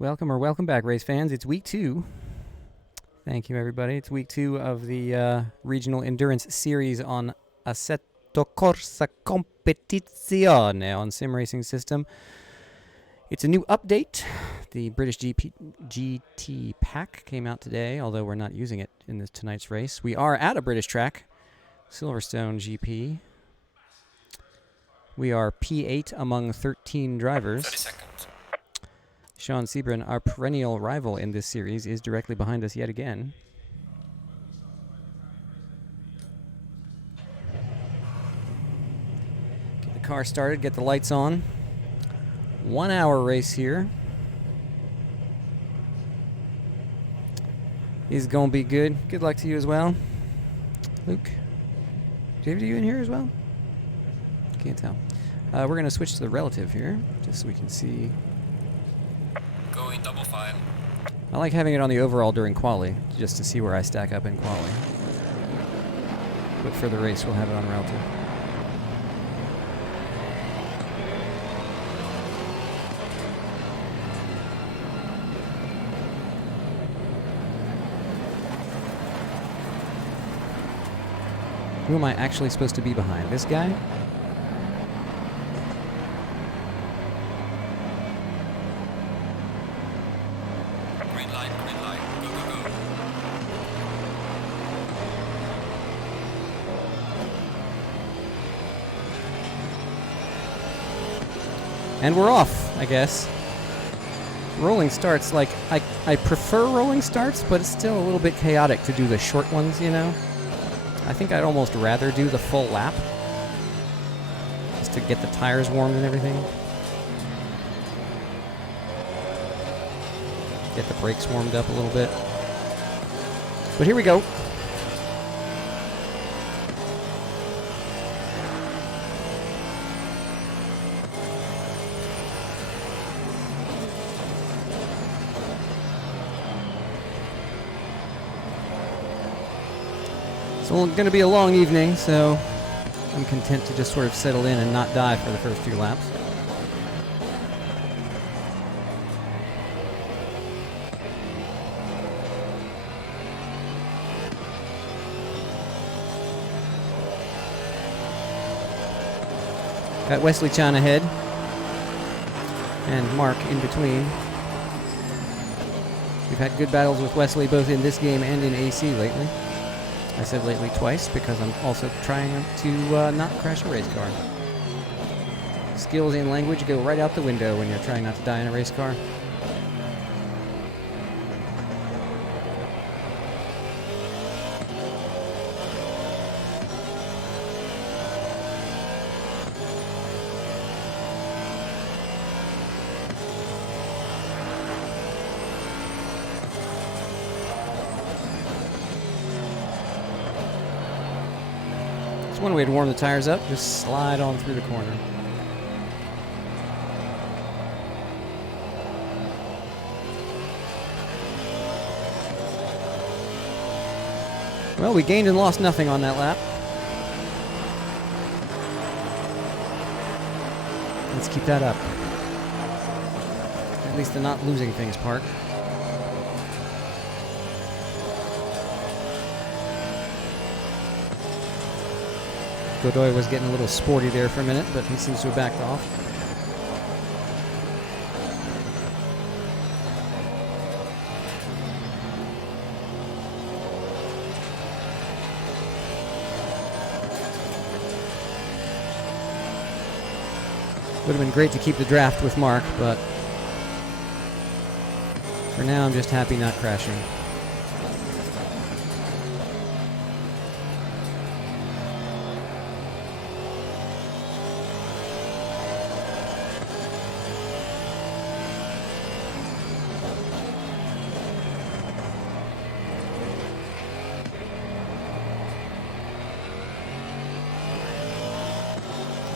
Welcome back, race fans. It's week 2. Thank you, everybody. It's week 2 of the Regional Endurance Series on Assetto Corsa Competizione on Sim Racing System. It's a new update. The British GT pack came out today, although we're not using it in tonight's race. We are at a British track, Silverstone GP. We are P8 among 13 drivers. 30 seconds. Sean Sebrin, our perennial rival in this series, is directly behind us yet again. Get the car started, get the lights on. 1 hour race here. Is going to be good. Good luck to you as well. Luke, do you in here as well? Can't tell. We're going to switch to the relative here, just so we can see. Going double file. I like having it on the overall during quali, just to see where I stack up in quali. But for the race, we'll have it on relative. Who am I actually supposed to be behind? This guy? Green light, go, go, go. And we're off, I guess. Rolling starts, like, I prefer rolling starts, but it's still a little bit chaotic to do the short ones, you know? I think I'd almost rather do the full lap, just to get the tires warmed and everything. Get the brakes warmed up a little bit. But here we go. It's going to be a long evening, so I'm content to just sort of settle in and not die for the first few laps. Got Wesley Chan ahead, and Mark in between. We've had good battles with Wesley both in this game and in AC lately. I said lately twice because I'm also trying to not crash a race car. Skills and language go right out the window when you're trying not to die in a race car. One way to warm the tires up, just slide on through the corner. Well, we gained and lost nothing on that lap. Let's keep that up. At least the not losing things part. Godoy was getting a little sporty there for a minute, but he seems to have backed off. Would have been great to keep the draft with Mark, but for now I'm just happy not crashing.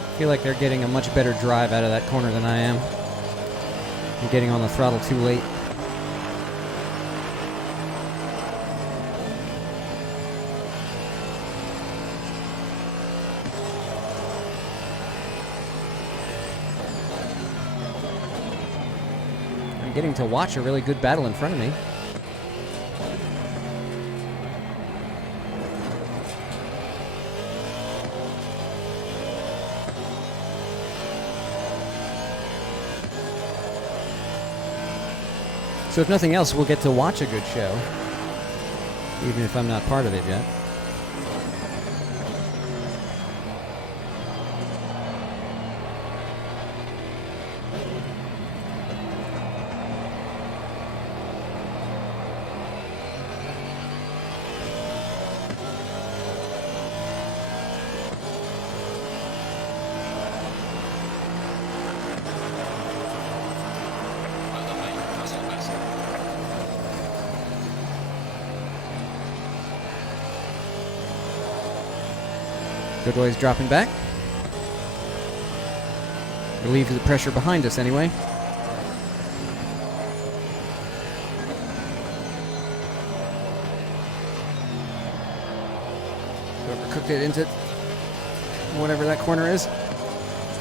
I feel like they're getting a much better drive out of that corner than I am. I'm getting on the throttle too late. getting to watch a really good battle in front of me. So if nothing else, we'll get to watch a good show, even if I'm not part of it yet. Well done, mate. That's all best. Good boys dropping back. Relieved of the pressure behind us anyway. Whoever cooked it into whatever that corner is.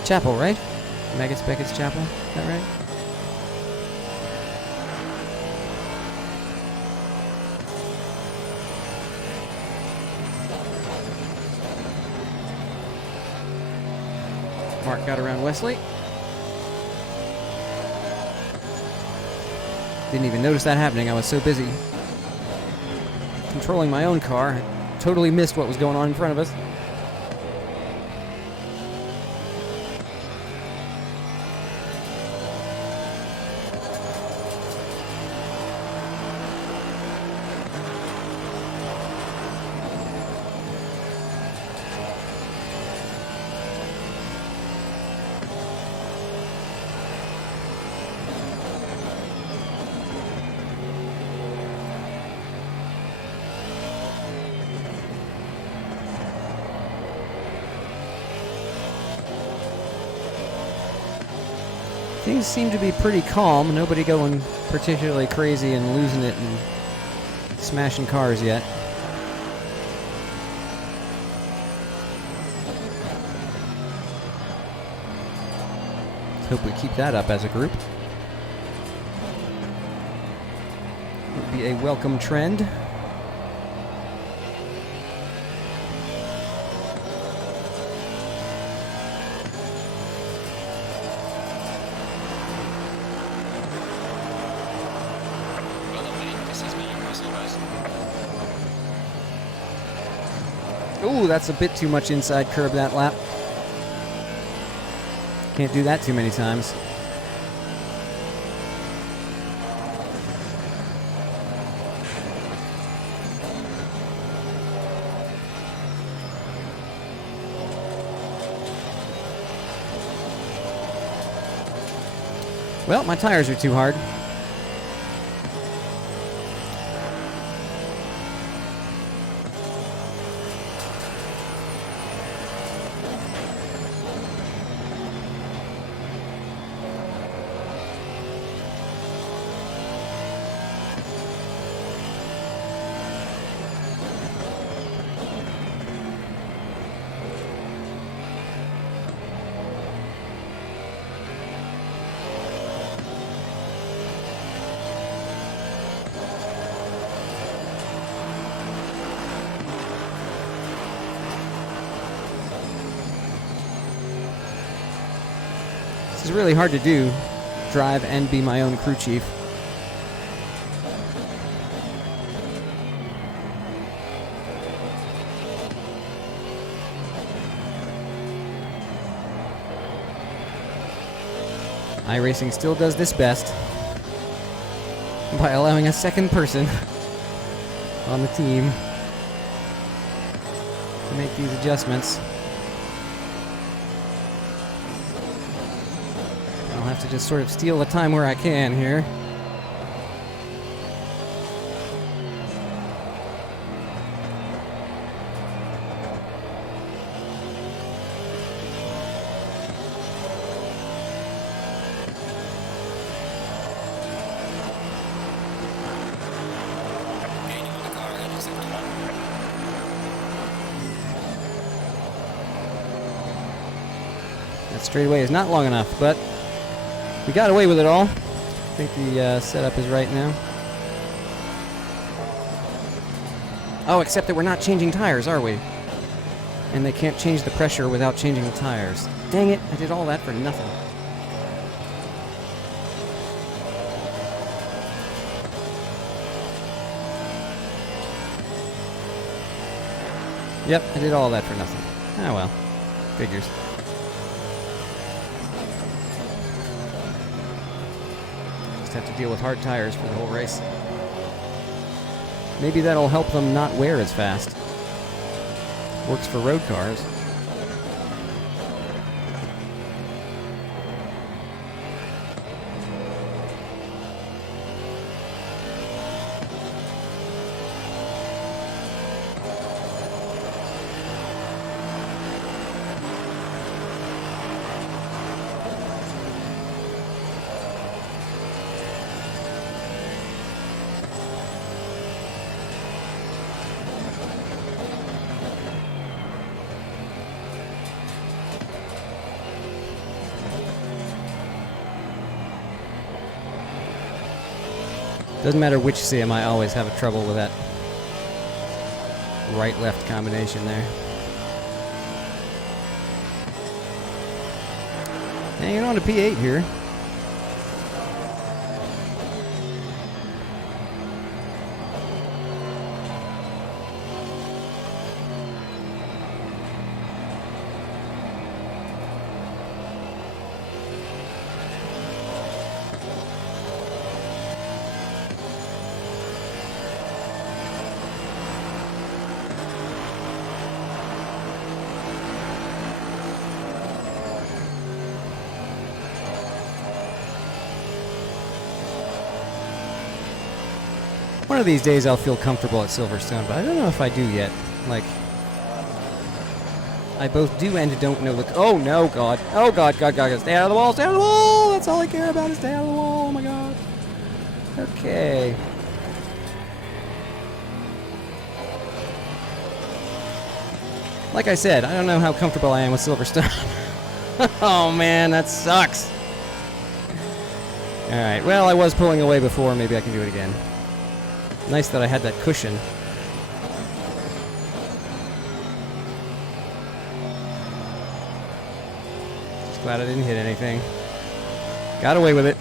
Chapel, right? Meggetts Beckett's Chapel, is that right? Mark got around Wesley. Didn't even notice that happening. I was so busy controlling my own car. I totally missed what was going on in front of us. Things seem to be pretty calm. Nobody going particularly crazy and losing it and smashing cars yet. Let's hope we keep that up as a group. Would be a welcome trend. Well done, mate. This is me. That's all best. Ooh, that's a bit too much inside curb that lap. Can't do that too many times. Well, my tires are too hard. This is really hard to do, drive and be my own crew chief. iRacing still does this best by allowing a second person on the team to make these adjustments. I'll have to just sort of steal the time where I can here. Gaining on the car ahead in sector 1. That straightaway is not long enough, but we got away with it all. think the setup is right now. Oh, except that we're not changing tires, are we? And they can't change the pressure without changing the tires. Dang it, I did all that for nothing. Yep, I did all that for nothing. Ah well, figures. Just have to deal with hard tires for the whole race. Maybe that'll help them not wear as fast. Works for road cars. Doesn't matter which sim, I always have trouble with that right-left combination there. Hanging on to P8 here. One of these days I'll feel comfortable at Silverstone, but I don't know if I do yet. Like, I both do and don't know the... Oh, no, God. Oh, God. Stay out of the wall, stay out of the wall! That's all I care about is stay out of the wall, oh my God. Okay. Like I said, I don't know how comfortable I am with Silverstone. Oh, man, that sucks. Alright, well, I was pulling away before. Maybe I can do it again. Nice that I had that cushion. Just glad I didn't hit anything. Got away with it.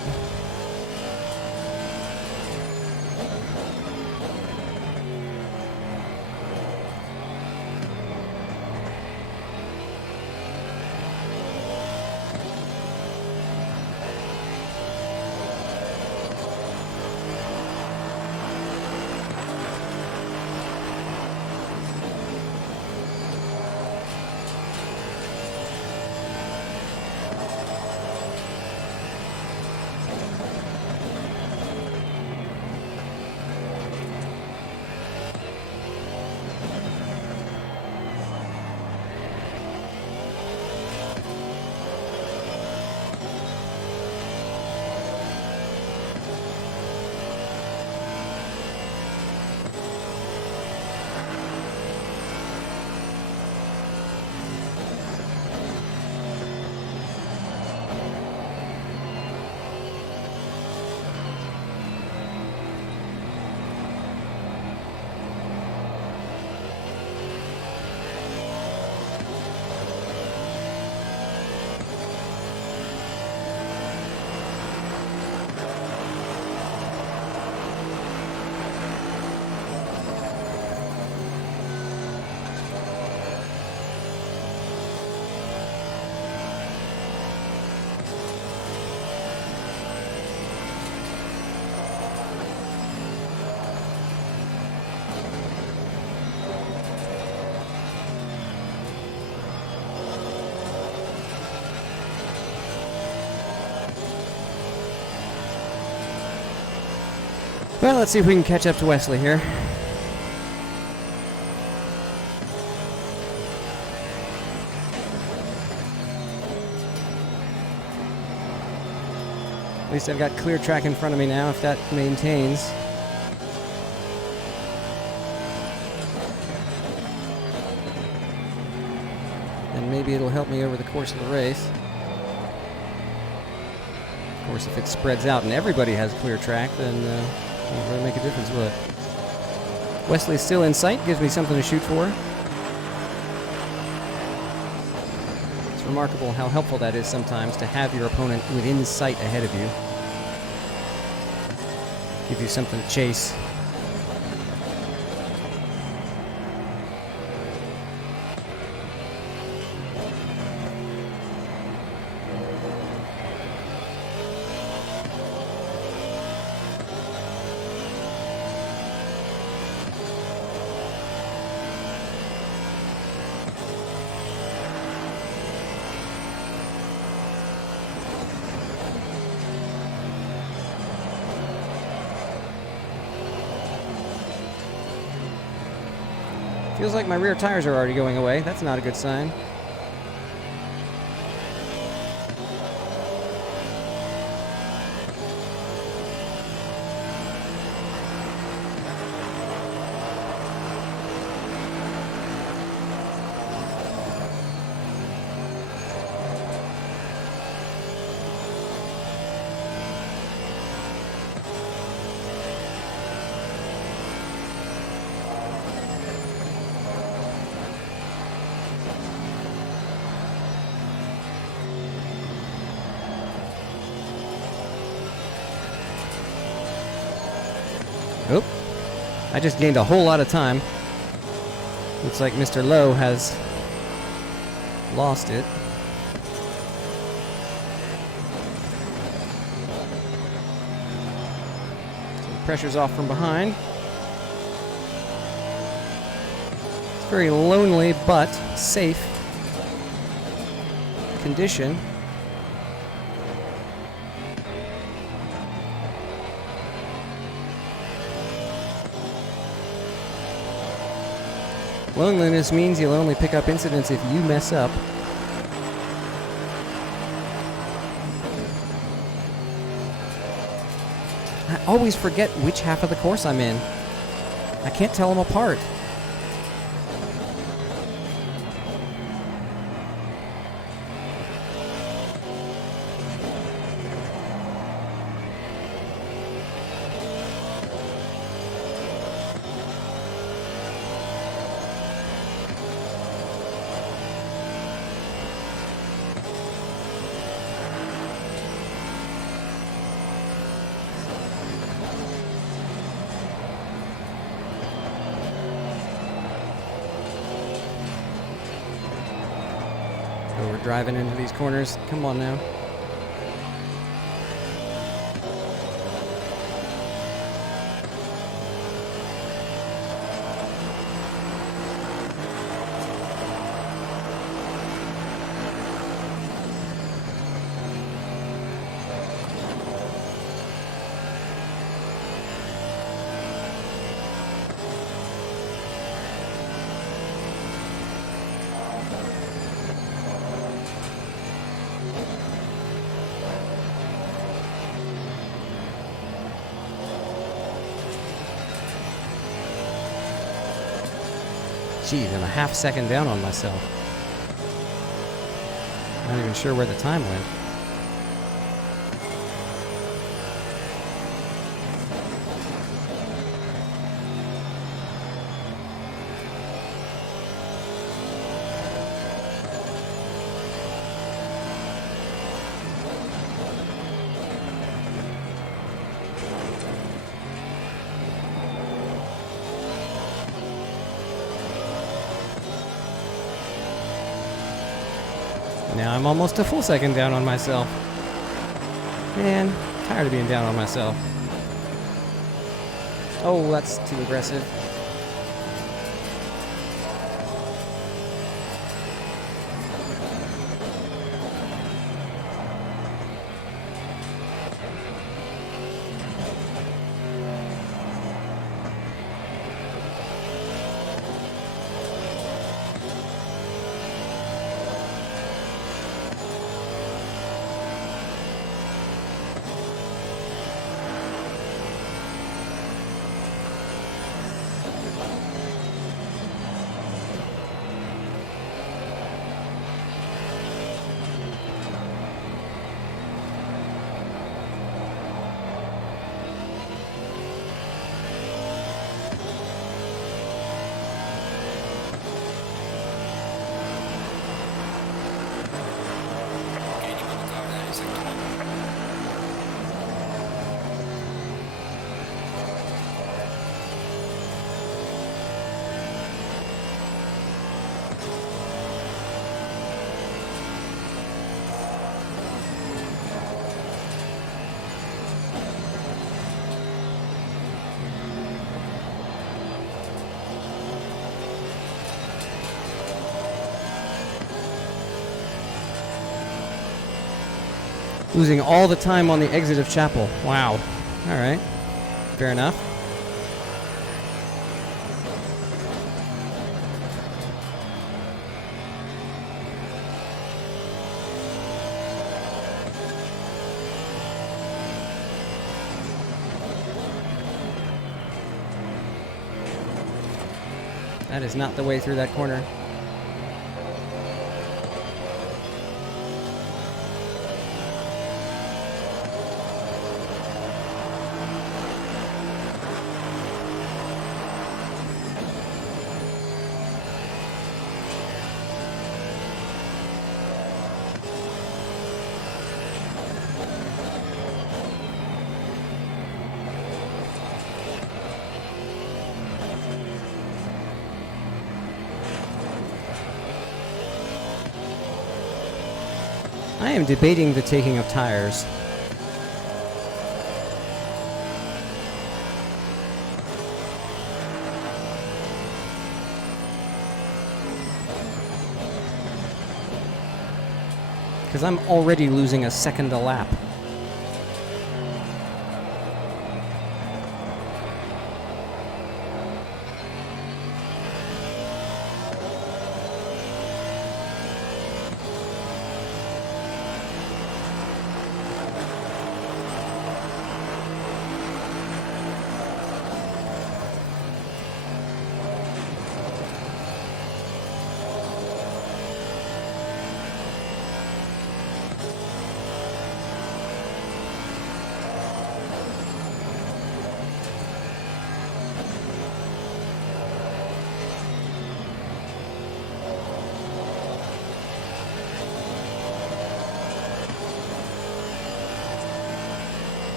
Well, let's see if we can catch up to Wesley here. At least I've got clear track in front of me now, if that maintains. Then maybe it'll help me over the course of the race. Of course, if it spreads out and everybody has clear track, then it won't really make a difference, will it? Wesley's still in sight, gives me something to shoot for. It's remarkable how helpful that is sometimes to have your opponent within sight ahead of you. Give you something to chase. Feels like my rear tires are already going away. That's not a good sign. Oop. I just gained a whole lot of time. Looks like Mr. Lowe has lost it. So the pressure's off from behind. It's a very lonely but safe condition. Loneliness means you'll only pick up incidents if you mess up. I always forget which half of the course I'm in. I can't tell them apart. Oh, we're driving into these corners. Come on now. Geez, I'm a half second down on myself. Not even sure where the time went. Now I'm almost a full second down on myself. Man, tired of being down on myself. Oh, that's too aggressive. Losing all the time on the exit of Chapel. Wow. All right. Fair enough. That is not the way through that corner. I am debating the taking of tires. Because I'm already losing a second a lap.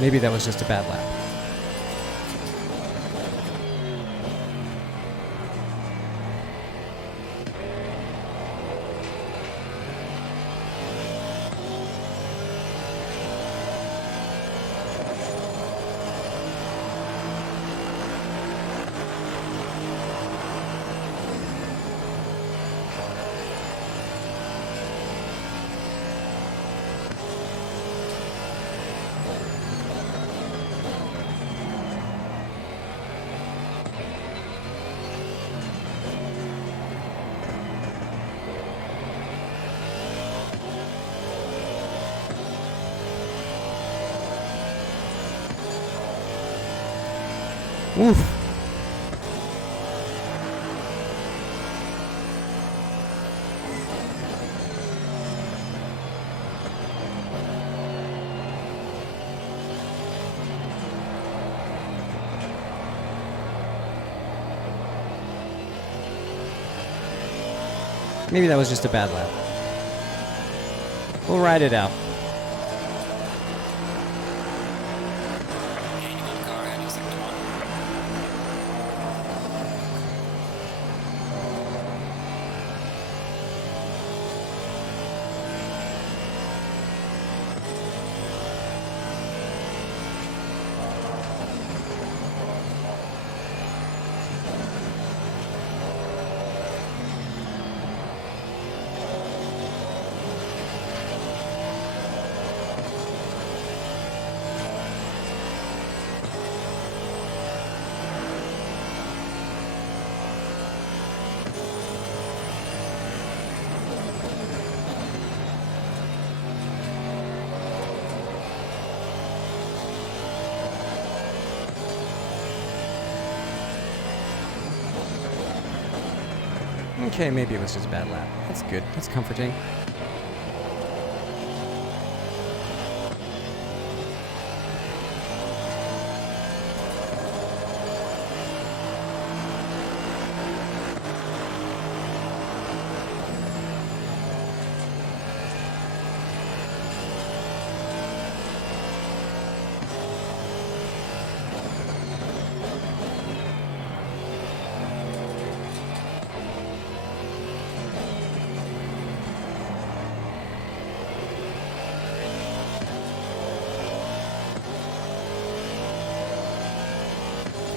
Maybe that was just a bad lap. Oof. Maybe that was just a bad lap. We'll ride it out. Gaining on the car ahead of sector 1. Okay, maybe it was just a bad lap. That's good. That's comforting.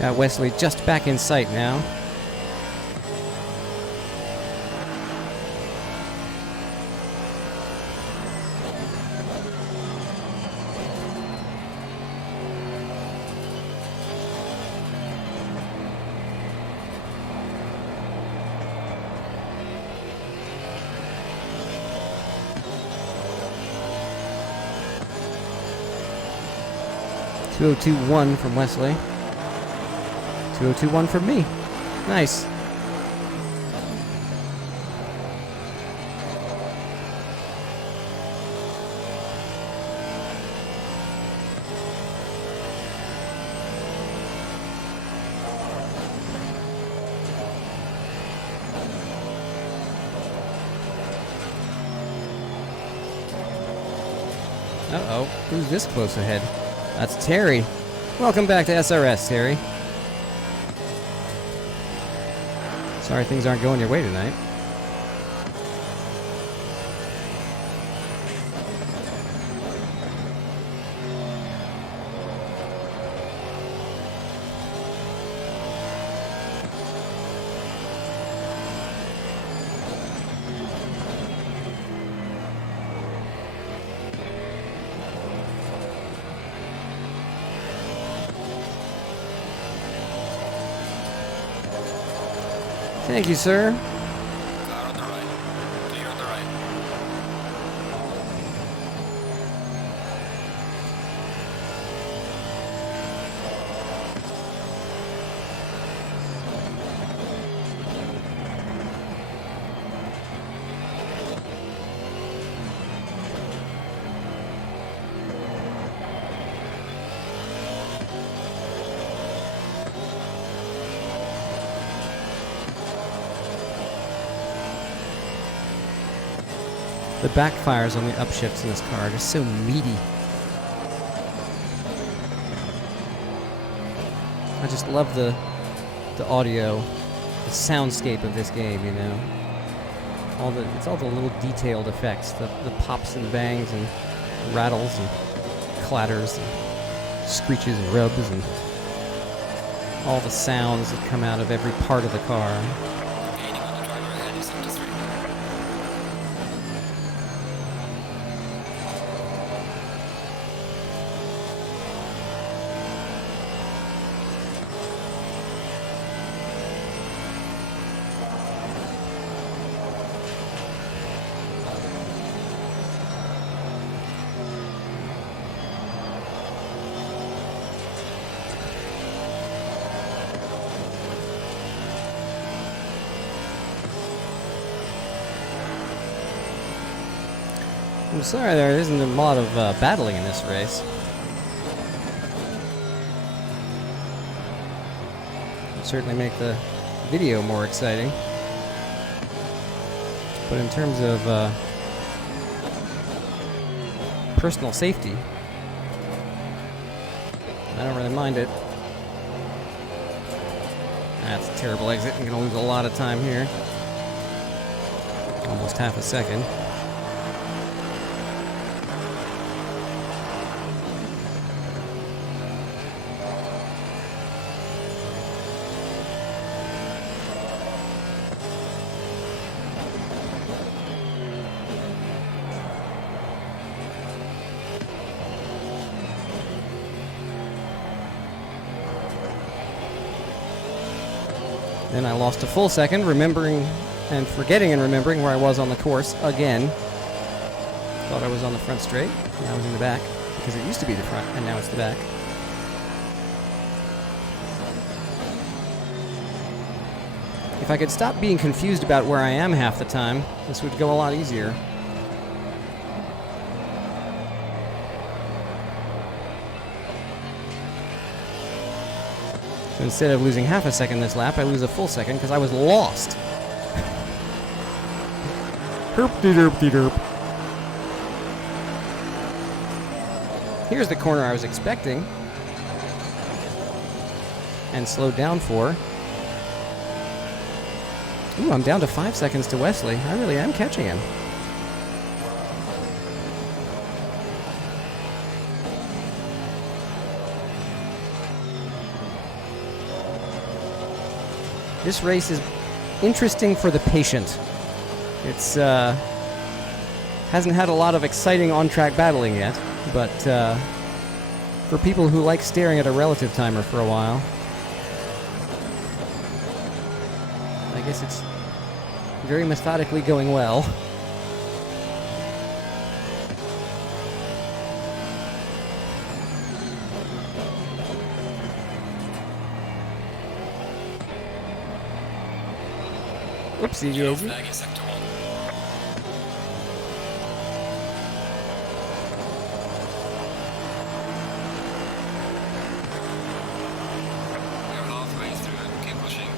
Got Wesley just back in sight now. .2021 from Wesley. 2021 from me. Nice. Uh-oh. Who's this close ahead? That's Terry. Welcome back to SRS, Terry. Sorry things aren't going your way tonight. Thank you, sir. Car on the right. Clear on the right. The backfires on the upshifts in this car are just so meaty. I just love the audio, the soundscape of this game, you know. It's all the little detailed effects, the pops and bangs and rattles and clatters and screeches and rubs and all the sounds that come out of every part of the car. Gaining on the driver ahead is 73. I'm sorry there isn't a lot of battling in this race. It'll certainly make the video more exciting. But in terms of personal safety, I don't really mind it. That's a terrible exit. I'm going to lose a lot of time here. Almost half a second. Then I lost a full second, remembering and forgetting and remembering where I was on the course again. Thought I was on the front straight, and I was in the back, because it used to be the front, and now it's the back. If I could stop being confused about where I am half the time, this would go a lot easier. So instead of losing half a second this lap, I lose a full second because I was lost. Herp-de-derp-de-derp. Here's the corner I was expecting. And slowed down for. Ooh, I'm down to 5 seconds to Wesley. I really am catching him. This race is interesting for the patient. It's hasn't had a lot of exciting on-track battling yet, but for people who like staring at a relative timer for a while, I guess it's very methodically going well. Oopsie Yellow daisy. flag in sector 1. We're halfway through. Keep pushing.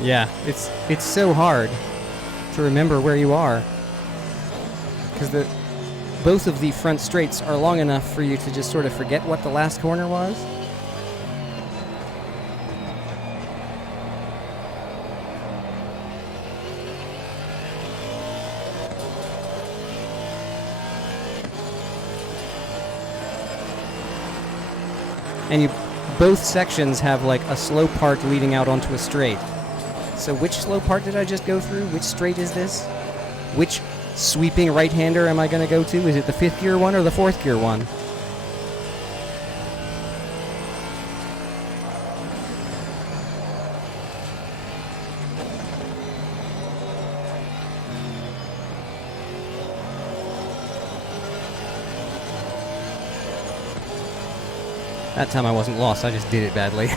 Yeah, it's so hard to remember where you are, because both of the front straights are long enough for you to just sort of forget what the last corner was. And both sections have like a slow part leading out onto a straight. So which slow part did I just go through? Which straight is this? Which sweeping right-hander am I going to go to? Is it the 5th gear one or the 4th gear one? That time I wasn't lost, I just did it badly.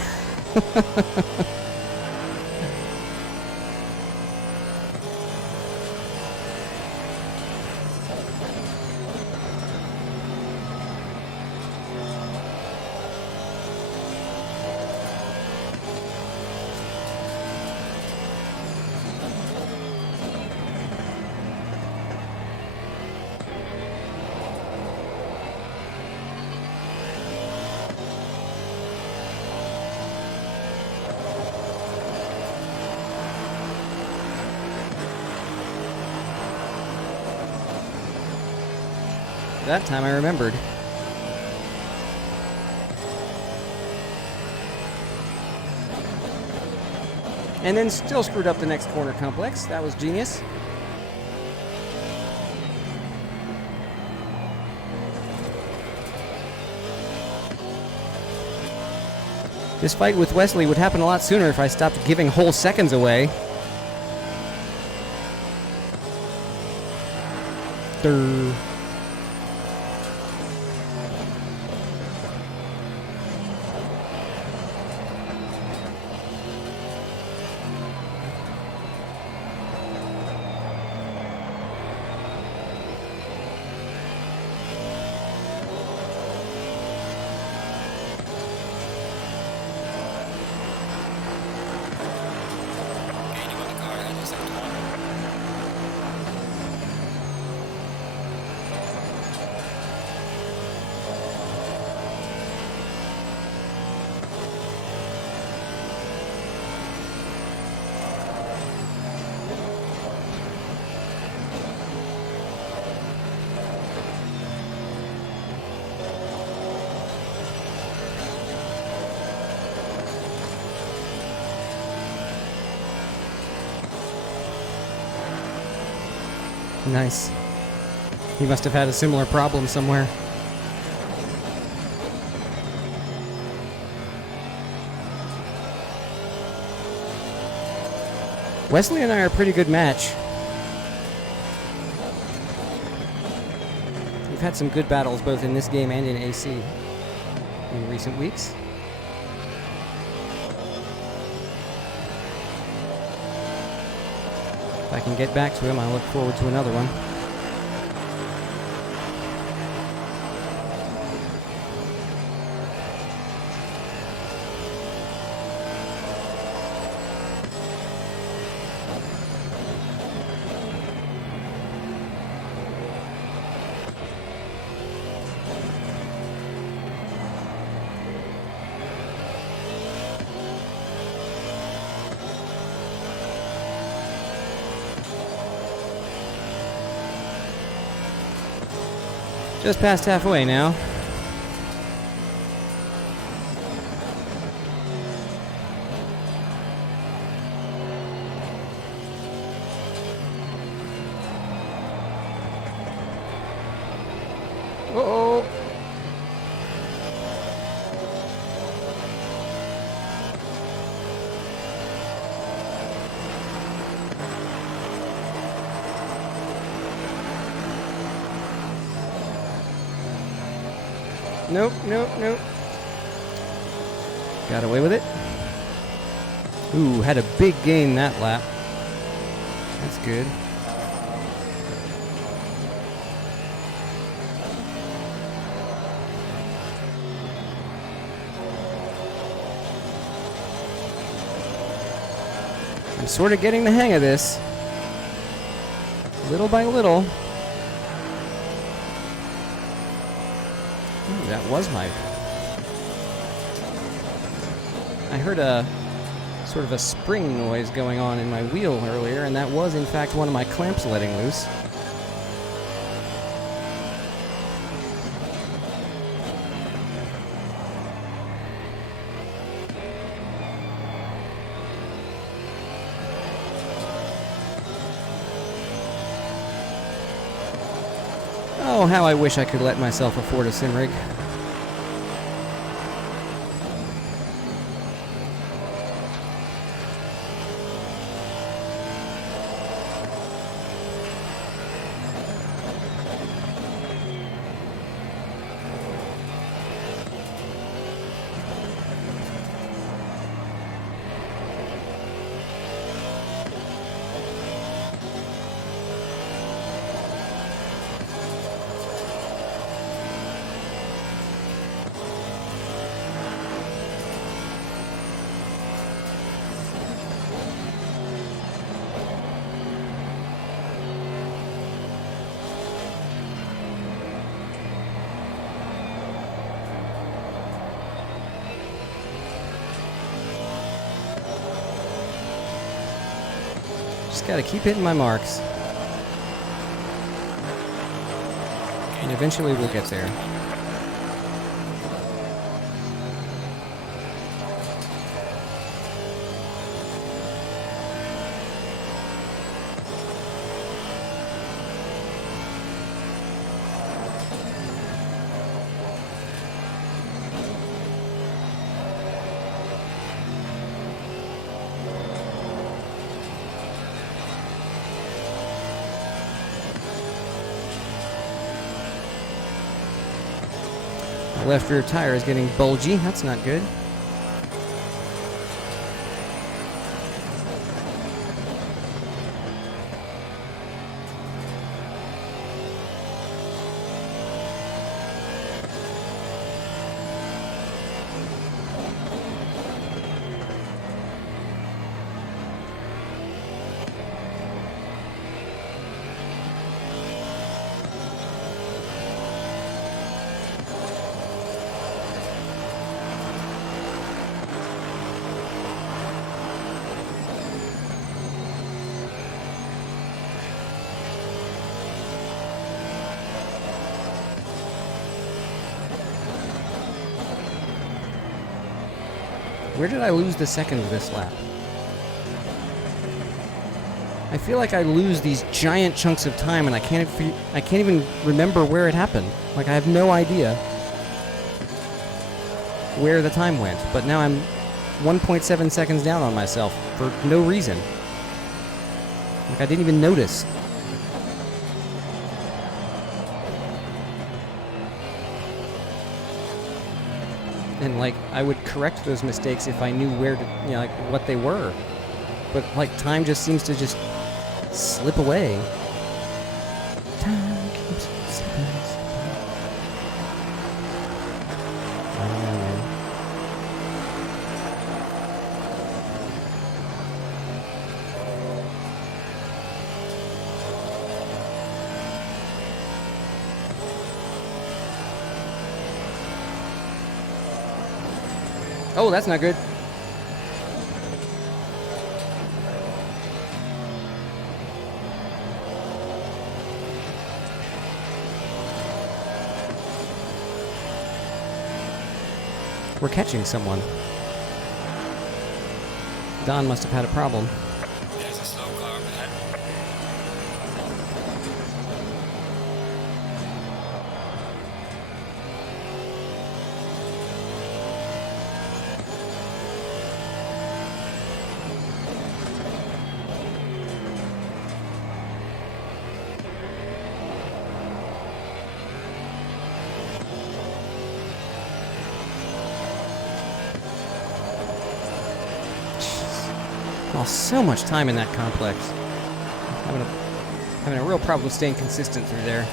That time I remembered. And then still screwed up the next corner complex. That was genius. This fight with Wesley would happen a lot sooner if I stopped giving whole seconds away. Durr. Gaining on the car ahead in sector 1. Nice. He must have had a similar problem somewhere. Wesley and I are a pretty good match. We've had some good battles both in this game and in AC in recent weeks. If I can get back to him, I look forward to another one. Just past halfway now. Uh-oh. Nope, nope, nope. Got away with it. Ooh, had a big gain that lap. That's good. I'm sort of getting the hang of this. Little by little. Ooh, that was my... I heard a sort of a spring noise going on in my wheel earlier, and that was in fact one of my clamps letting loose. Oh, how I wish I could let myself afford a sim rig. Just gotta keep hitting my marks. And eventually we'll get there. Left rear tire is getting bulgy. That's not good. Where did I lose the second of this lap? I feel like I lose these giant chunks of time and I can't even remember where it happened. Like I have no idea where the time went. But now I'm 1.7 seconds down on myself for no reason. Like I didn't even notice. And like I would correct those mistakes if I knew where to, you know, like what they were. But like time just seems to just slip away. Time keeps slipping. I don't know, man. Oh, that's not good. we're catching someone. Don must have had a problem. There's a slow car up ahead. Lost so much time in that complex. Having a real problem staying consistent through there.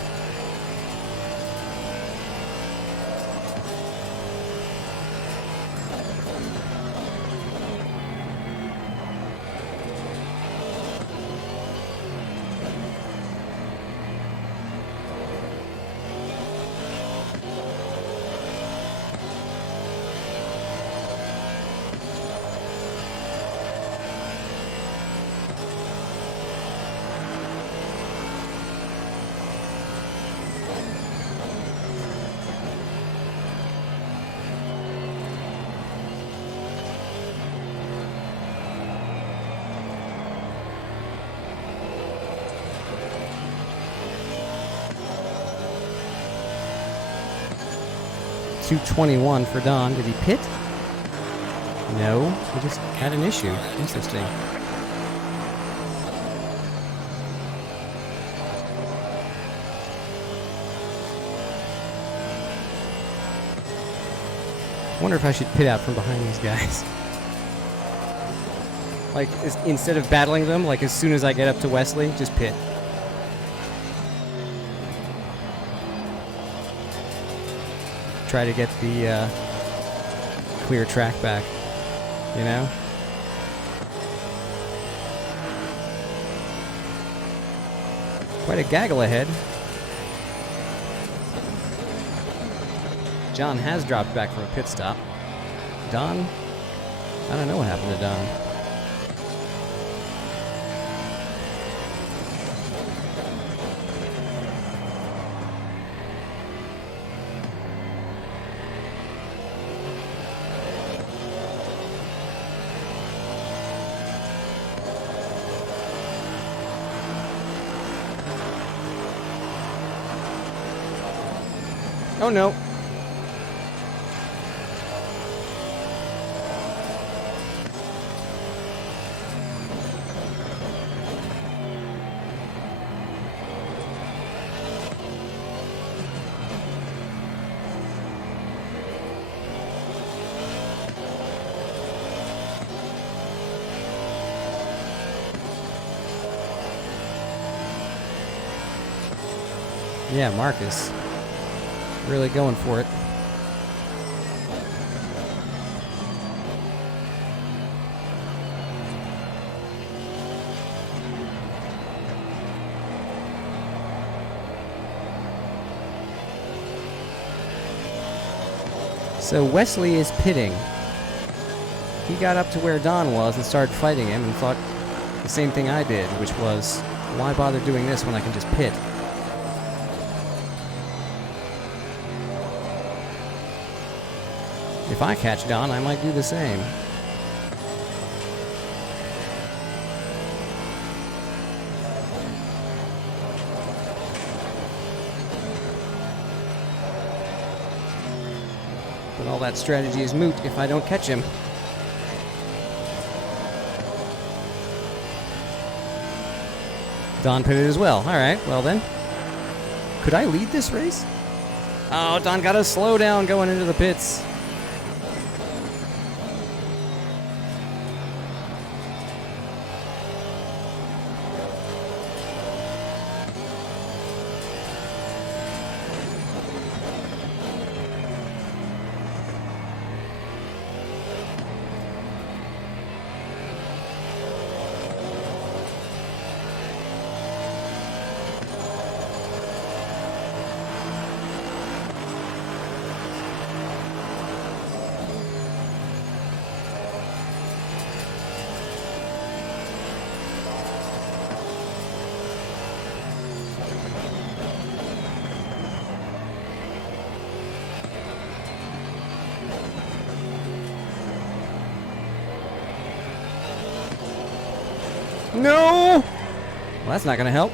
.221 for Don. Did he pit? No, he just had an issue. Interesting. I wonder if I should pit out from behind these guys. Like, instead of battling them, like as soon as I get up to Wesley, just pit. Try to get the clear track back, you know? Quite a gaggle ahead. John has dropped back from a pit stop. Don? I don't know what happened to Don. Oh no. Yeah, Marcus. Really going for it. So Wesley is pitting. He got up to where Don was and started fighting him and thought the same thing I did, which was, why bother doing this when I can just pit? If I catch Don, I might do the same. But all that strategy is moot if I don't catch him. Don pitted as well. Alright, well then. Could I lead this race? Oh, Don got a slow down going into the pits. No! Well, that's not going to help.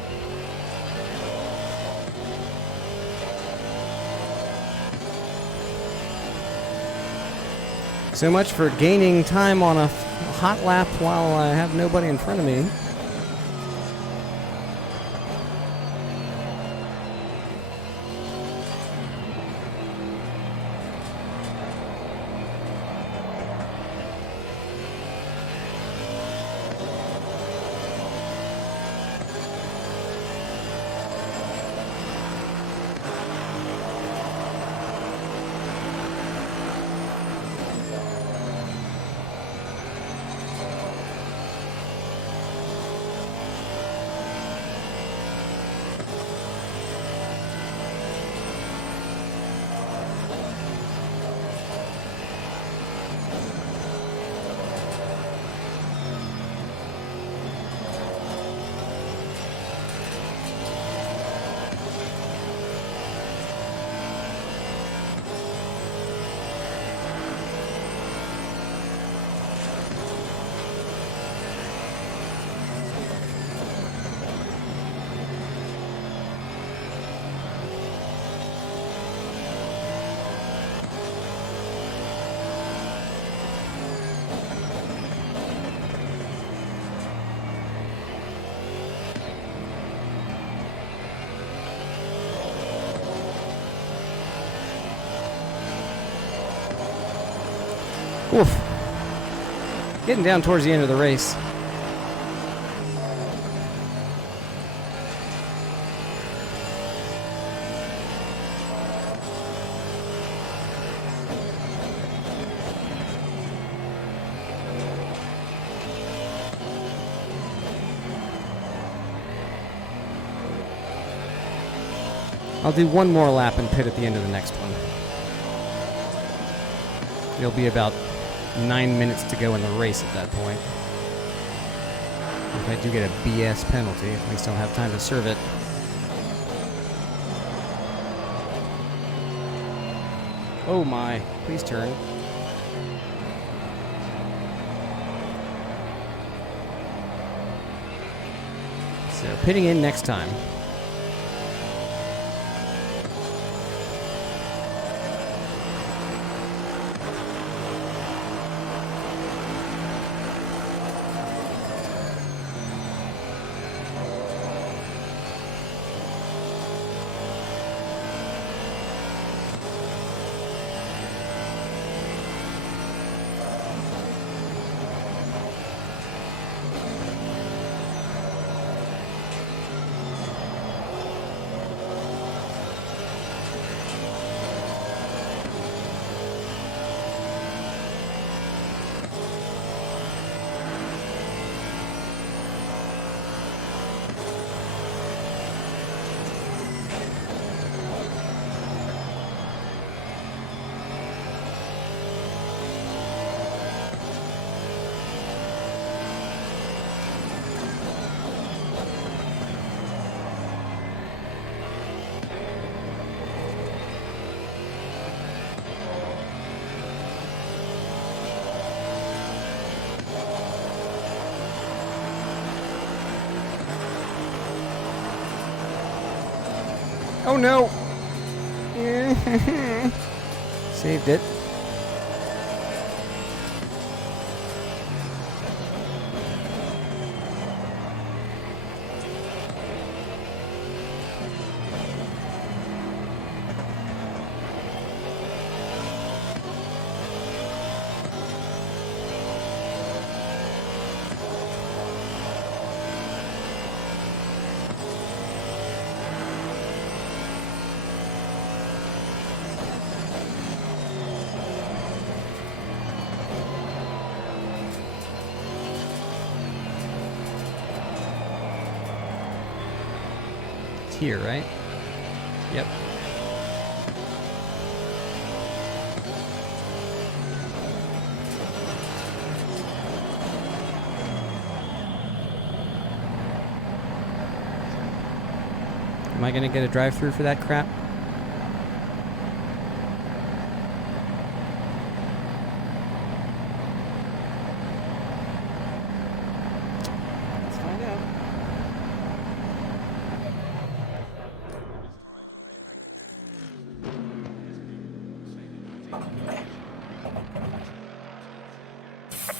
So much for gaining time on a hot lap while I have nobody in front of me. Oof. Getting down towards the end of the race. I'll do one more lap and pit at the end of the next one. It'll be about 9 minutes to go in the race at that point. If I do get a BS penalty, at least I'll have time to serve it. Oh my, please turn. So pitting in next time. Oh no! Saved it. Here, right? Yep. Am I gonna get a drive-through for that crap? That's fine.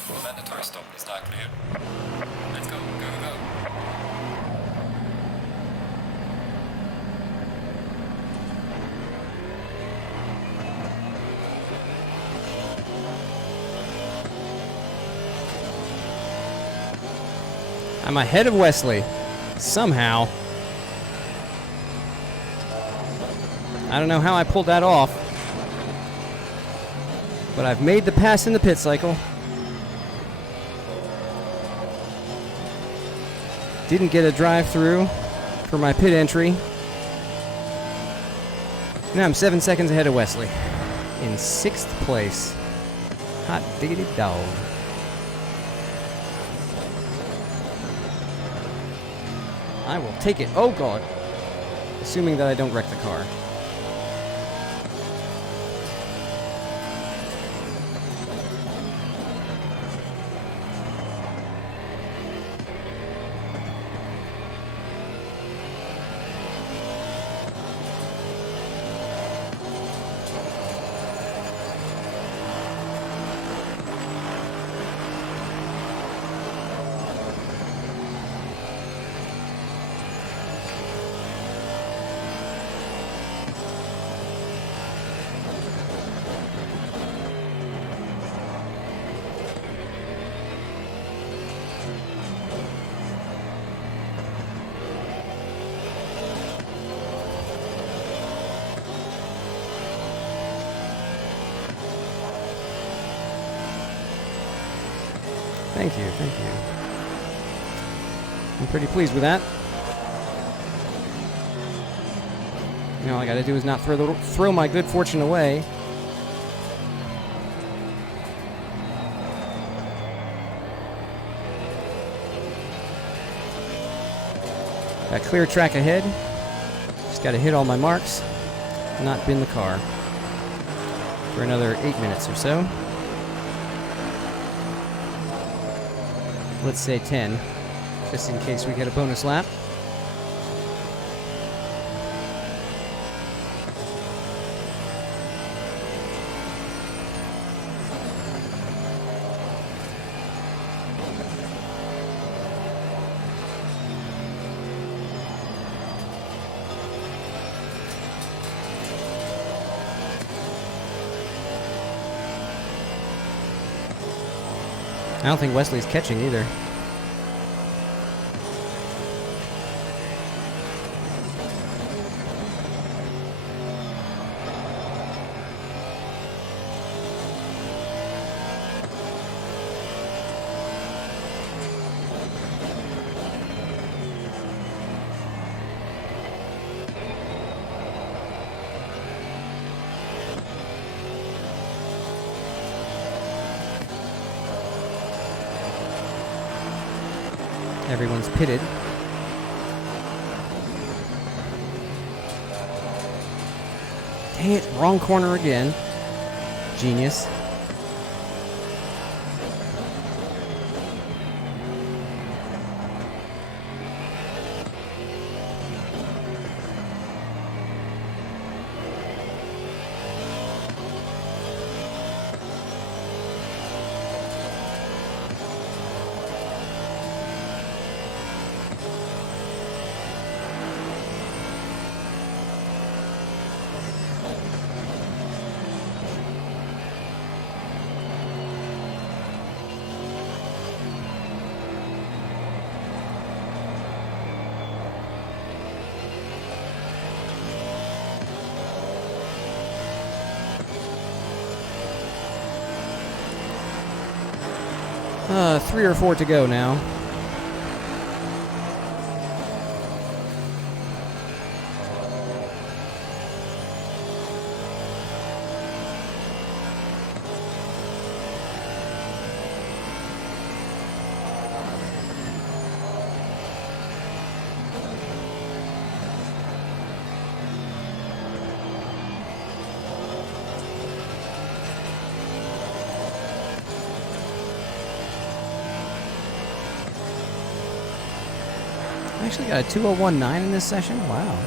Mandatory stop is now clear. Let's go, go, go, go. I'm ahead of Wesley. Somehow. I don't know how I pulled that off. But I've made the pass in the pit cycle. Didn't get a drive-through for my pit entry. Now I'm 7 seconds ahead of Wesley. In 6th place. Hot diggity dog. I will take it. Oh, God. Assuming that I don't wreck the car. Thank you, thank you. I'm pretty pleased with that. You know, all I gotta do is not throw my good fortune away. Got clear track ahead. Just gotta hit all my marks. Not bin the car. For another 8 minutes or so. Let's say 10, just in case we get a bonus lap. I don't think Wesley's catching either. Everyone's pitted. Dang it, wrong corner again. Genius. Three or four to go now. I actually got a 2019 in this session? Wow.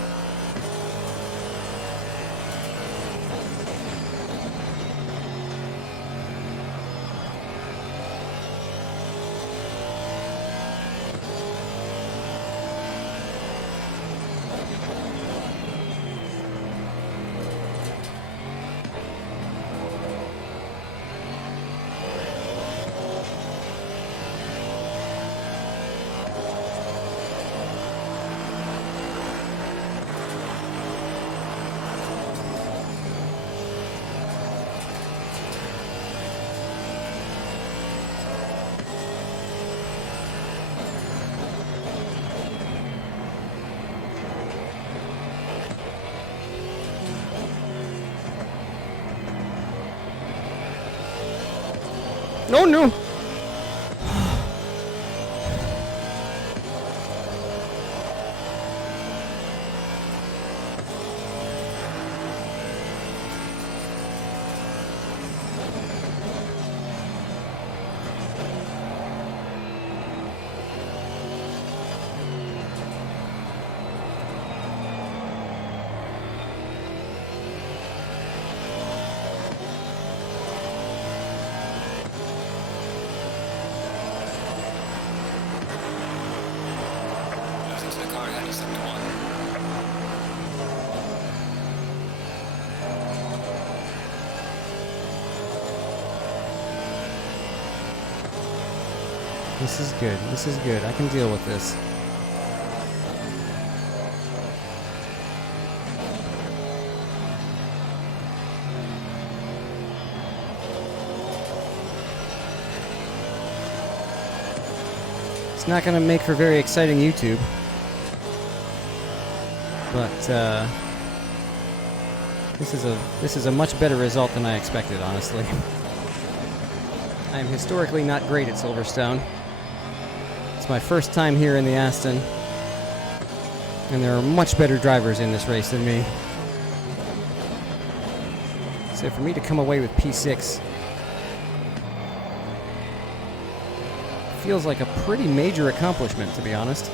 No, no. Losing to the car, 97 to 1. This is good. This is good. I can deal with this. It's not going to make for very exciting YouTube. But this is a much better result than I expected, honestly. I am historically not great at Silverstone. It's my first time here in the Aston, and there are much better drivers in this race than me. So for me to come away with P6 feels like a pretty major accomplishment, to be honest.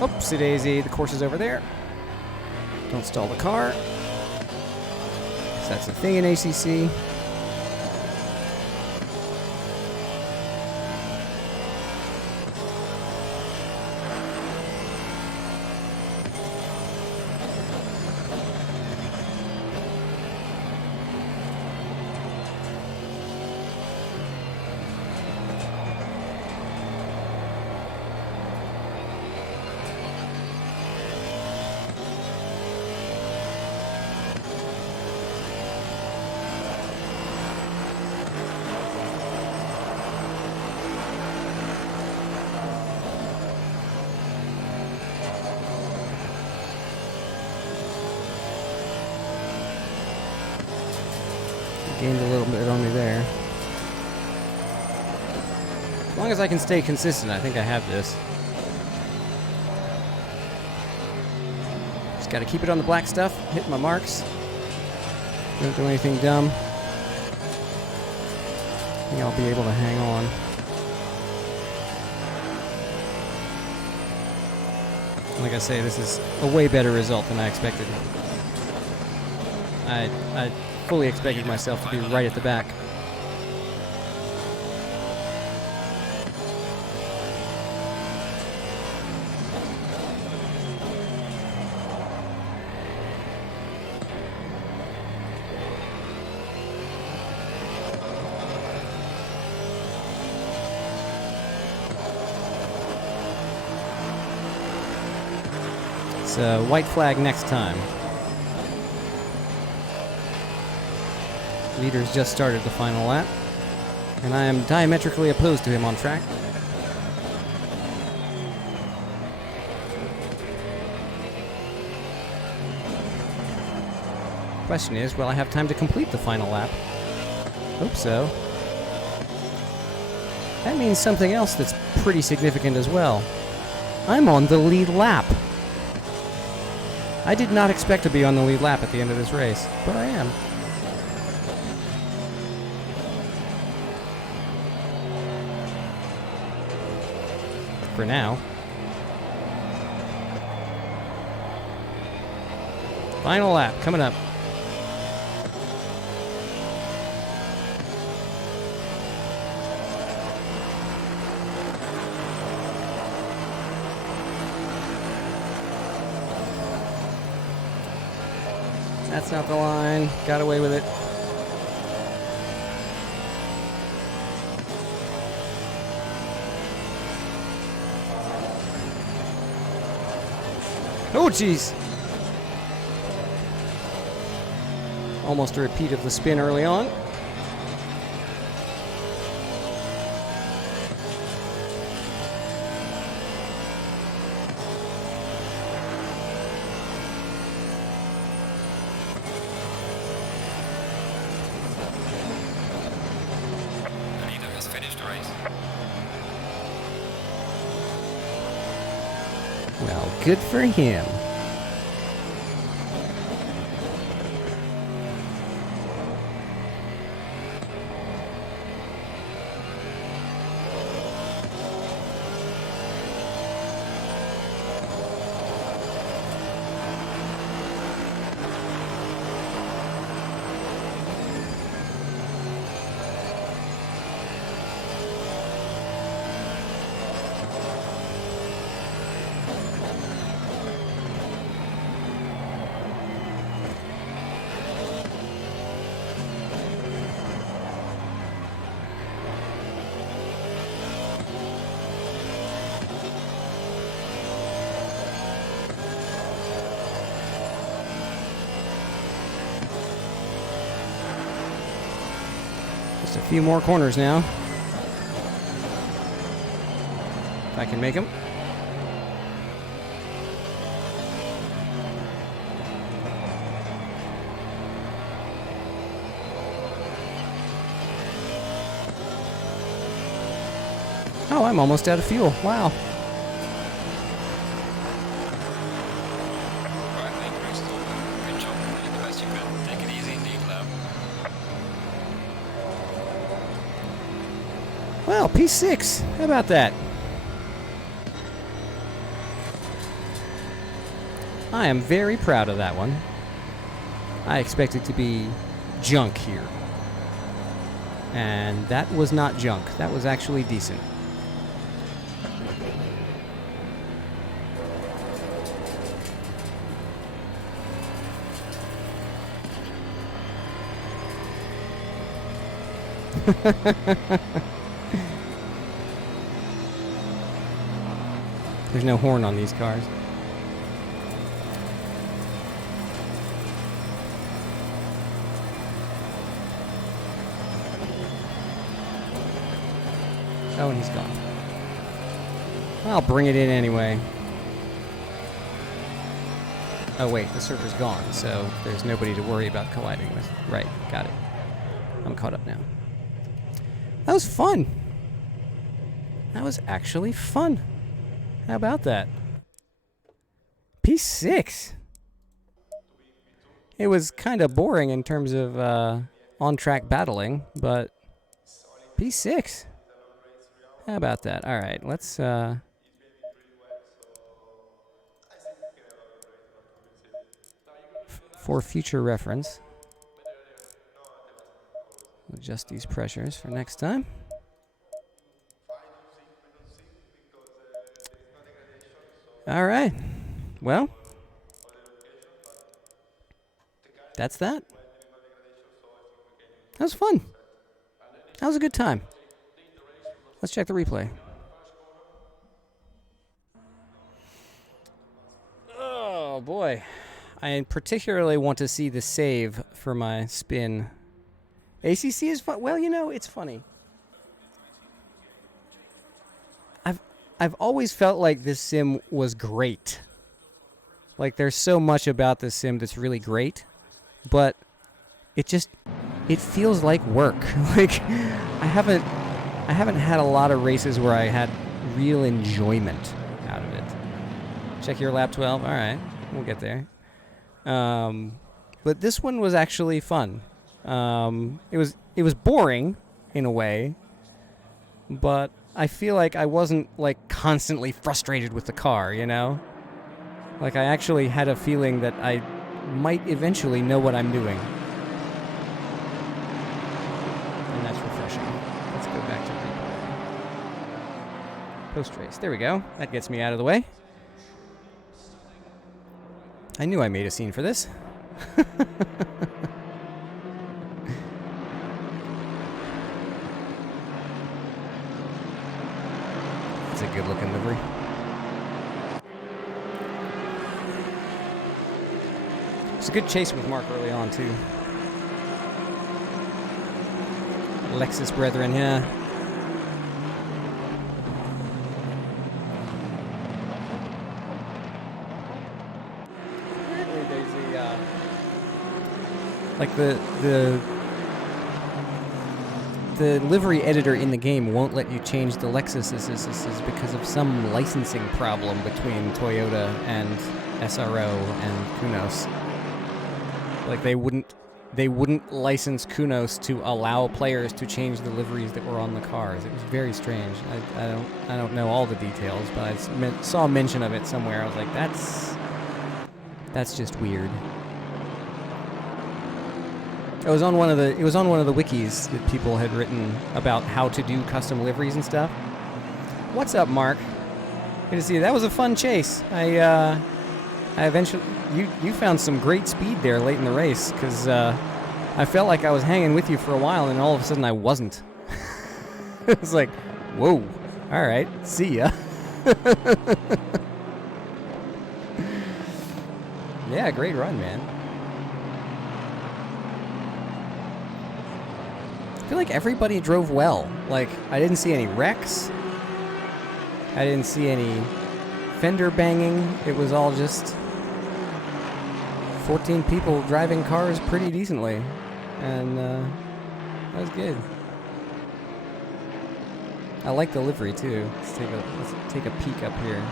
Oopsie daisy, the course is over there. Don't stall the car. 'Cause that's a thing in ACC. Gained a little bit on me there. As long as I can stay consistent, I think I have this. Just gotta keep it on the black stuff, hit my marks. Don't do anything dumb. I think I'll be able to hang on. Like I say, this is a way better result than I expected. I fully expected myself to be right at the back. It's a white flag next time. Leader's just started the final lap, and I am diametrically opposed to him on track. Question is, will I have time to complete the final lap? Hope so. That means something else that's pretty significant as well. I'm on the lead lap. I did not expect to be on the lead lap at the end of this race, but I am. For now. Final lap coming up. That's not the line. Got away with it. Oh, jeez. Almost a repeat of the spin early on. Anita has finished the race. Well, good for him. Just a few more corners now. If I can make them. Oh, I'm almost out of fuel. Wow. Right lane, Crystal. Good job. You did the best you could. Take it easy indeed, lab. Well, P6. How about that? I am very proud of that one. I expected to be junk here. And that was not junk. That was actually decent. There's no horn on these cars. Oh, and he's gone. I'll bring it in anyway. Oh wait, the surfer's gone, so there's nobody to worry about colliding with. Right, got it. I'm caught up now. That was fun. That was actually fun. How about that? P6. It was kind of boring in terms of on-track battling, but P6. How about that? All right, let's... for future reference, adjust these pressures for next time. All right. Well, that's that. That was fun. That was a good time. Let's check the replay. Oh, boy. I particularly want to see the save for my spin. ACC is fun. Well, you know, it's funny. I've always felt like this sim was great. Like, there's so much about this sim that's really great, but it feels like work. Like, I haven't had a lot of races where I had real enjoyment out of it. Check your lap 12. All right, we'll get there. But this one was actually fun. It was boring in a way, but I feel like I wasn't like constantly frustrated with the car, you know? Like, I actually had a feeling that I might eventually know what I'm doing. And that's refreshing. Let's go back to replay. Post-race. There we go. That gets me out of the way. I knew I made a scene for this. That's a good looking livery. It's a good chase with Mark early on, too. Lexus brethren, yeah. Apparently there's a, like the livery editor in the game won't let you change the Lexuses because of some licensing problem between Toyota and SRO and Kunos. Like they wouldn't license Kunos to allow players to change the liveries that were on the cars. It was very strange. I don't know all the details, but I saw a mention of it somewhere. I was like, that's just weird. It was on one of the wikis that people had written about how to do custom liveries and stuff. What's up, Mark? Good to see you. That was a fun chase. I eventually you found some great speed there late in the race because I felt like I was hanging with you for a while and all of a sudden I wasn't. It was like, whoa, all right, see ya. Yeah, great run, man. I feel like everybody drove well. Like, I didn't see any wrecks. I didn't see any fender banging. It was all just 14 people driving cars pretty decently. And that was good. I like the livery too. Let's take a peek up here.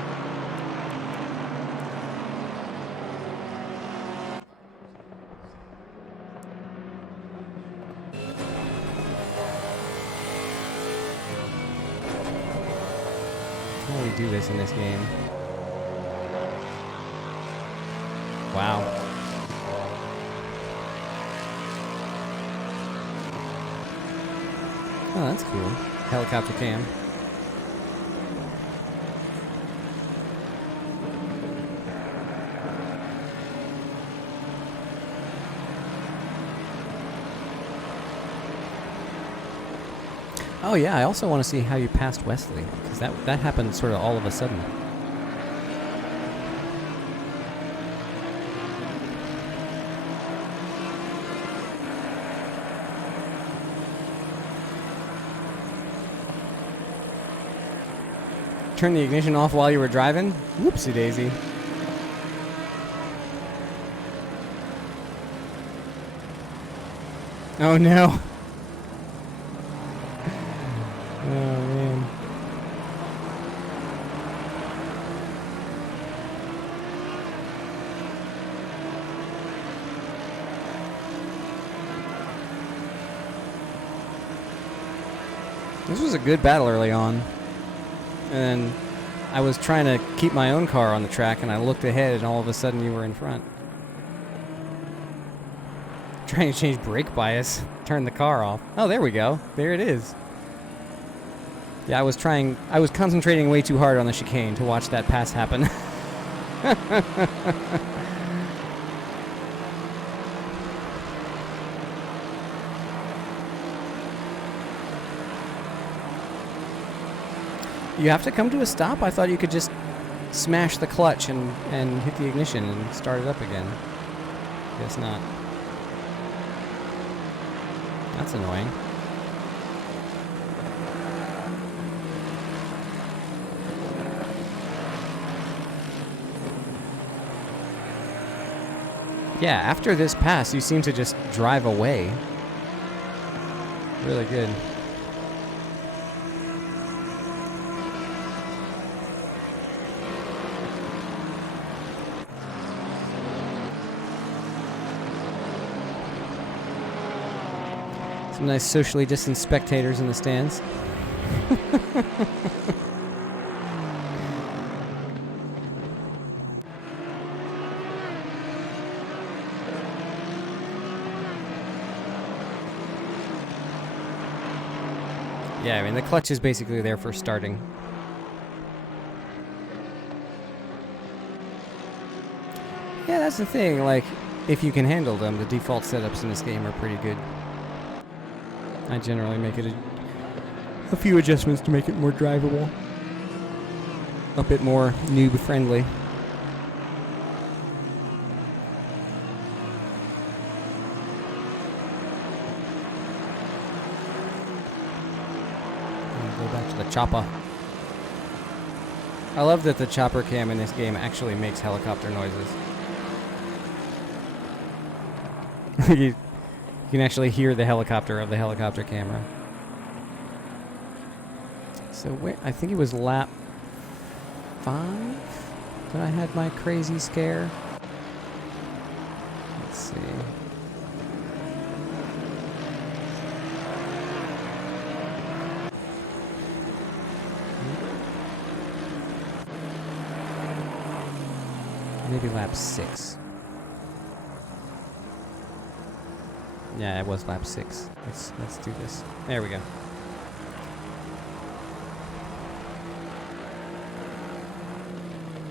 How do we do this in this game? Wow. Oh, that's cool. Helicopter cam. Oh yeah, I also want to see how you passed Wesley, because that happened sort of all of a sudden. Turn the ignition off while you were driving? Whoopsie daisy. Oh no. Oh man. This was a good battle early on. And I was trying to keep my own car on the track, and I looked ahead, and all of a sudden you were in front. Trying to change brake bias, turn the car off. Oh, there we go. There it is. Yeah, I was concentrating way too hard on the chicane to watch that pass happen. You have to come to a stop? I thought you could just smash the clutch and hit the ignition and start it up again. Guess not. That's annoying. Yeah, after this pass, you seem to just drive away. Really good. Some nice socially distanced spectators in the stands. Yeah, I mean, the clutch is basically there for starting. Yeah, that's the thing, like, if you can handle them, the default setups in this game are pretty good. I generally make it a few adjustments to make it more drivable. A bit more noob-friendly. chopper. I love that the chopper cam in this game actually makes helicopter noises. You can actually hear the helicopter of the helicopter camera. So wait, I think it was lap 5 that I had my crazy scare. Let's see. Maybe lap 6. Yeah, it was lap 6. Let's do this. There we go.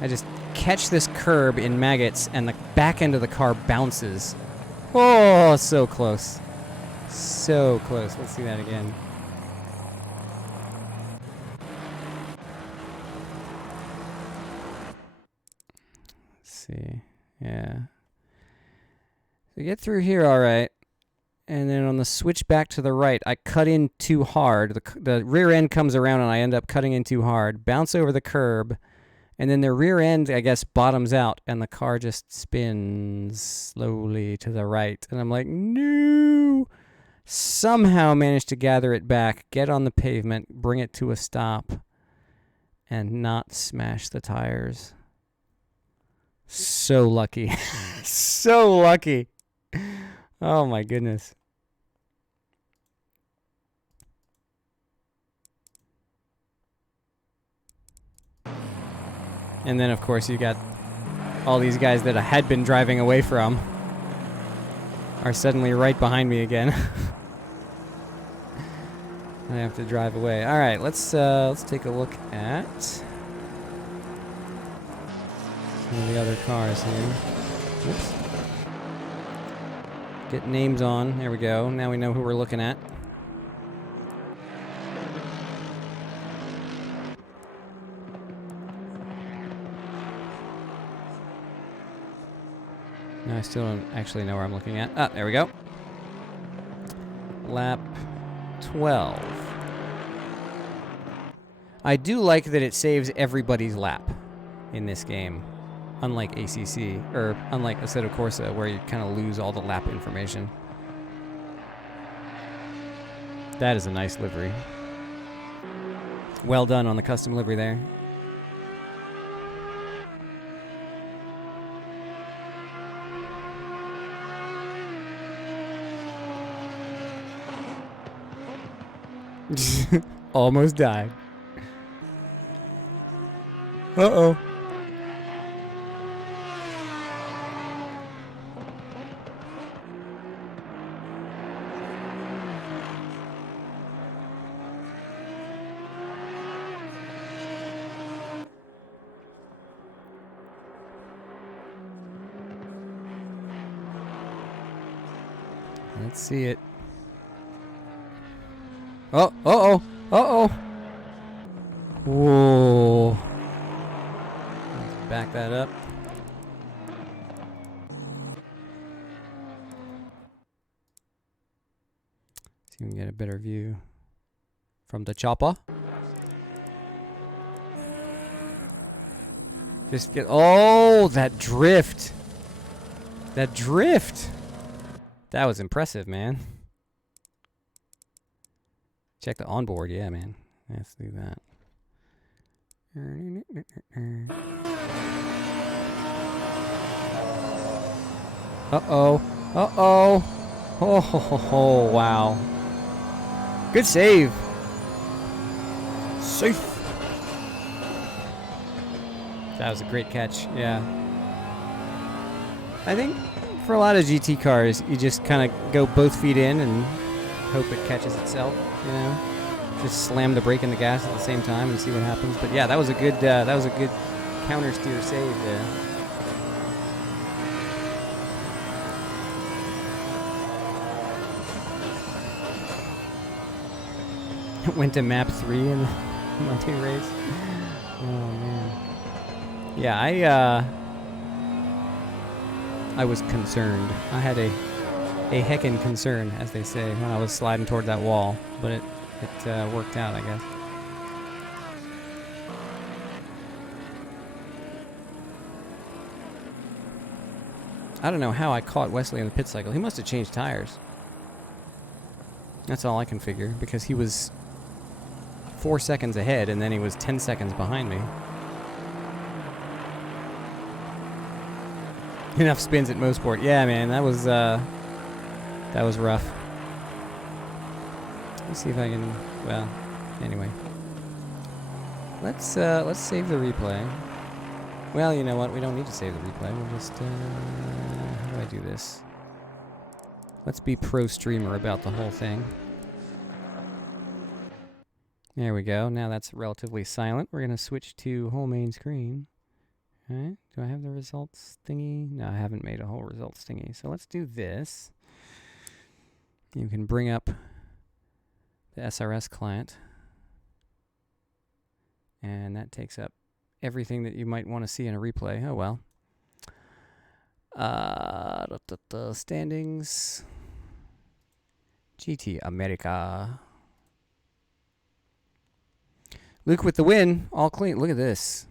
I just catch this curb in maggots and the back end of the car bounces. Oh, so close. So close. Let's see that again. Let's see. Yeah. So get through here all right. And then on the switch back to the right, I cut in too hard. The rear end comes around and I end up cutting in too hard. Bounce over the curb. And then the rear end, I guess, bottoms out, and the car just spins slowly to the right. And I'm like, no! Somehow managed to gather it back, get on the pavement, bring it to a stop, and not smash the tires. So lucky. So lucky. Oh, my goodness. And then, of course, you got all these guys that I had been driving away from are suddenly right behind me again. I have to drive away. All right, let's take a look at some of the other cars here. Oops. Get names on. There we go. Now we know who we're looking at. No, I still don't actually know where I'm looking at. Ah, there we go. Lap 12. I do like that it saves everybody's lap in this game. Unlike ACC, or unlike Assetto Corsa, where you kind of lose all the lap information. That is a nice livery. Well done on the custom livery there. Almost died. Uh-oh. Let's see it. Oh, uh-oh, uh-oh. Whoa. Let's back that up. See if we can get a better view from the chopper. Just get, oh, that drift. That drift. That was impressive, man. Check the onboard, yeah, man. Let's do that. Uh-oh. Uh-oh. Oh, ho, ho, ho, wow. Good save. Safe. That was a great catch, yeah. I think for a lot of GT cars, you just kind of go both feet in and hope it catches itself, you know? Just slam the brake and the gas at the same time and see what happens. But yeah, that was a good counter steer save there. Went to map 3 in the Monday race. Oh man. Yeah, I was concerned. I had a heckin' concern, as they say, when I was sliding toward that wall, but it worked out, I guess. I don't know how I caught Wesley on the pit cycle. He must have changed tires. That's all I can figure, because he was 4 seconds ahead, and then he was 10 seconds behind me. Enough spins at Mosport. Yeah, man, that was rough. Let's see if I can. Well, anyway, let's save the replay. Well, you know what? We don't need to save the replay. We'll just how do I do this? Let's be pro streamer about the whole thing. There we go. Now that's relatively silent. We're gonna switch to whole main screen. Alright, do I have the results thingy? No, I haven't made a whole results thingy. So let's do this. You can bring up the SRS client. And that takes up everything that you might want to see in a replay. Oh well. Standings. GT America. Luke with the win. All clean. Look at this.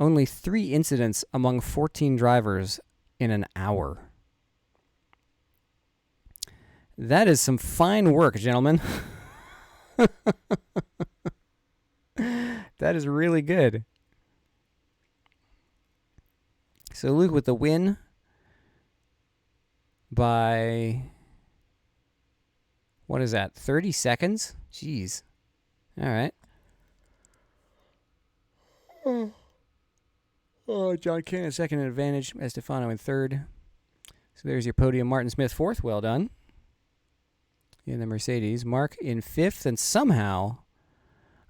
Only 3 incidents among 14 drivers in an hour. That is some fine work, gentlemen. That is really good. So Luke with the win by, what is that, 30 seconds? Jeez. All right. Oh, John Cannon second advantage. Estefano in third. So there's your podium. Martin Smith fourth. Well done. In the Mercedes. Mark in fifth. And somehow,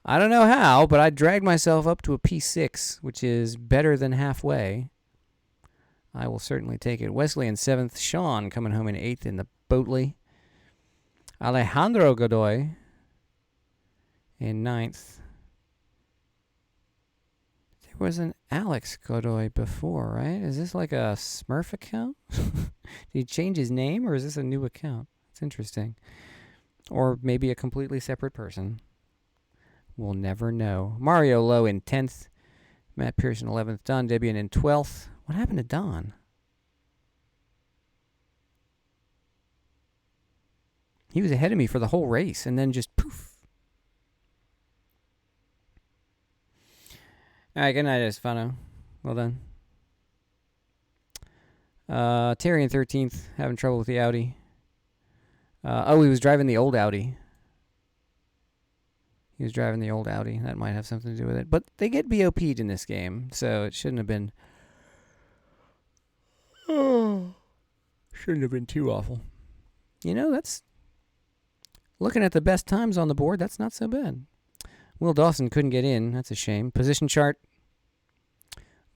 I don't know how, but I dragged myself up to a P6, which is better than halfway. I will certainly take it. Wesley in seventh. Sean coming home in eighth in the Boatley. Alejandro Godoy in ninth. There was an Alex Godoy before, right? Is this like a Smurf account? Did he change his name, or is this a new account? It's interesting. Or maybe a completely separate person. We'll never know. Mario Lowe in 10th. Matt Pearson 11th. Don Debian in 12th. What happened to Don? He was ahead of me for the whole race, and then just poof. All right, good night, Estefano. Well done. Terry in 13th, having trouble with the Audi. Oh, he was driving the old Audi. He was driving the old Audi. That might have something to do with it. But they get BOP'd in this game, so it shouldn't have been... Oh, shouldn't have been too awful. You know, that's... Looking at the best times on the board, that's not so bad. Will Dawson couldn't get in. That's a shame. Position chart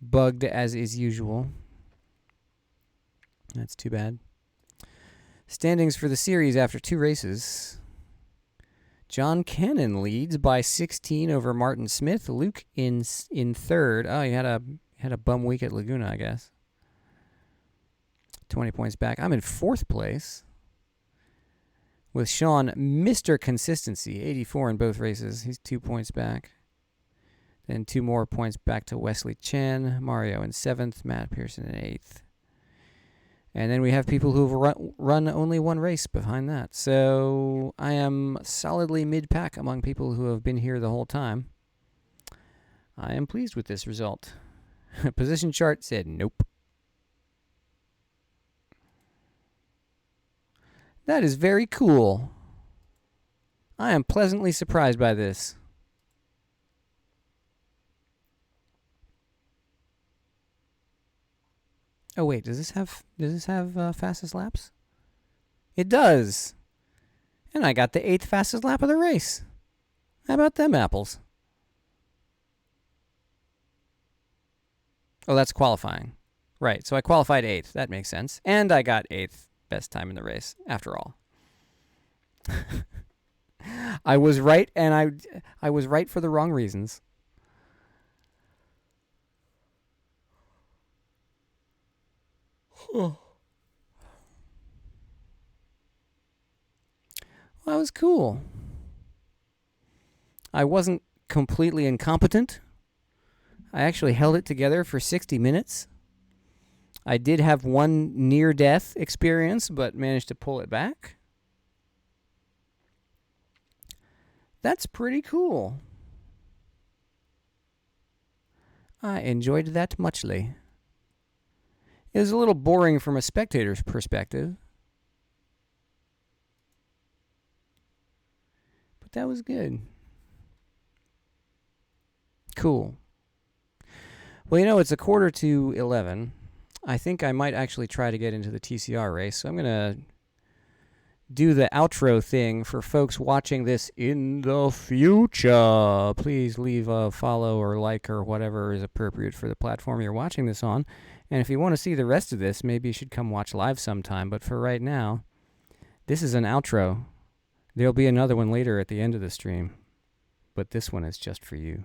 bugged as is usual. That's too bad. Standings for the series after 2 races. John Cannon leads by 16 over Martin Smith. Luke in third. Oh, he had a bum week at Laguna, I guess. 20 points back. I'm in 4th place. With Sean, Mr. Consistency, 84 in both races. He's 2 points back. Then 2 more points back to Wesley Chen. Mario in 7th. Matt Pearson in 8th. And then we have people who've run only 1 race behind that. So I am solidly mid-pack among people who have been here the whole time. I am pleased with this result. Position chart said nope. That is very cool. I am pleasantly surprised by this. Oh wait, does this have fastest laps? It does. And I got the 8th fastest lap of the race. How about them apples? Oh, that's qualifying. Right, so I qualified 8th. That makes sense. And I got 8th. Best time in the race, after all. I was right, and I was right for the wrong reasons. Well, that was cool. I wasn't completely incompetent. I actually held it together for 60 minutes. I did have one near-death experience, but managed to pull it back. That's pretty cool. I enjoyed that muchly. It was a little boring from a spectator's perspective, but that was good. Cool. Well, you know, it's 10:45. I think I might actually try to get into the TCR race, so I'm going to do the outro thing for folks watching this in the future. Please leave a follow or like or whatever is appropriate for the platform you're watching this on. And if you want to see the rest of this, maybe you should come watch live sometime. But for right now, this is an outro. There'll be another one later at the end of the stream, but this one is just for you.